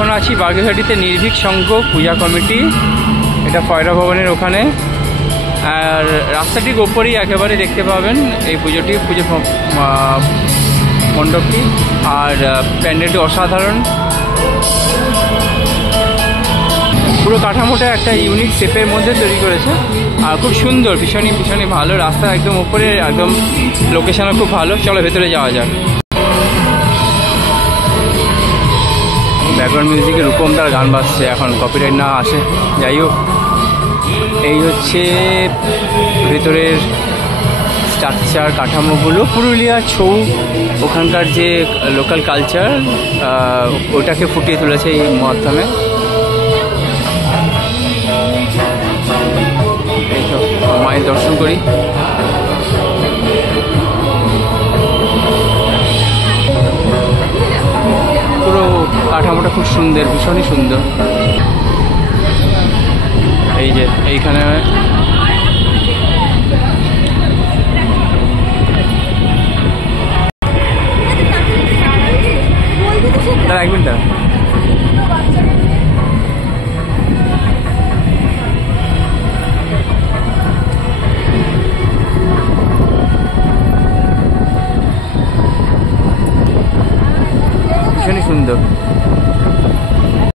এখন আছি বাগুইআটিতে নির্ভীক সংঘ পূজা কমিটি, এটা ফয়রা ভবনের ওখানে। আর রাস্তাটির ওপরেই একেবারে দেখতে পাবেন এই পুজো মণ্ডপটি। আর প্যান্ডেলটি অসাধারণ, পুরো কাঠামোটা একটা ইউনিক শেপের মধ্যে তৈরি করেছে আর খুব সুন্দর, ভীষণই ভালো। রাস্তা একদম উপরে, একদম লোকেশনও খুব ভালো। চলো ভেতরে যাওয়া যাক। ব্যাকগ্রাউন্ড মিউজিকে রূপমদার গান বাজছে, এখন কপিরাইট না আসে। যাই হোক, এই হচ্ছে ভেতরের স্ট্রাকচার, কাঠামোগুলো। পুরুলিয়ার ছৌ, ওখানকার যে লোকাল কালচার, ওটাকে ফুটিয়ে তুলেছে এই মাধ্যমে। এই তো মায়ের দর্শন করি। পুরো কাঠামোটা খুব সুন্দর, ভীষণই সুন্দর। এই যে এইখানে এক মিনিট।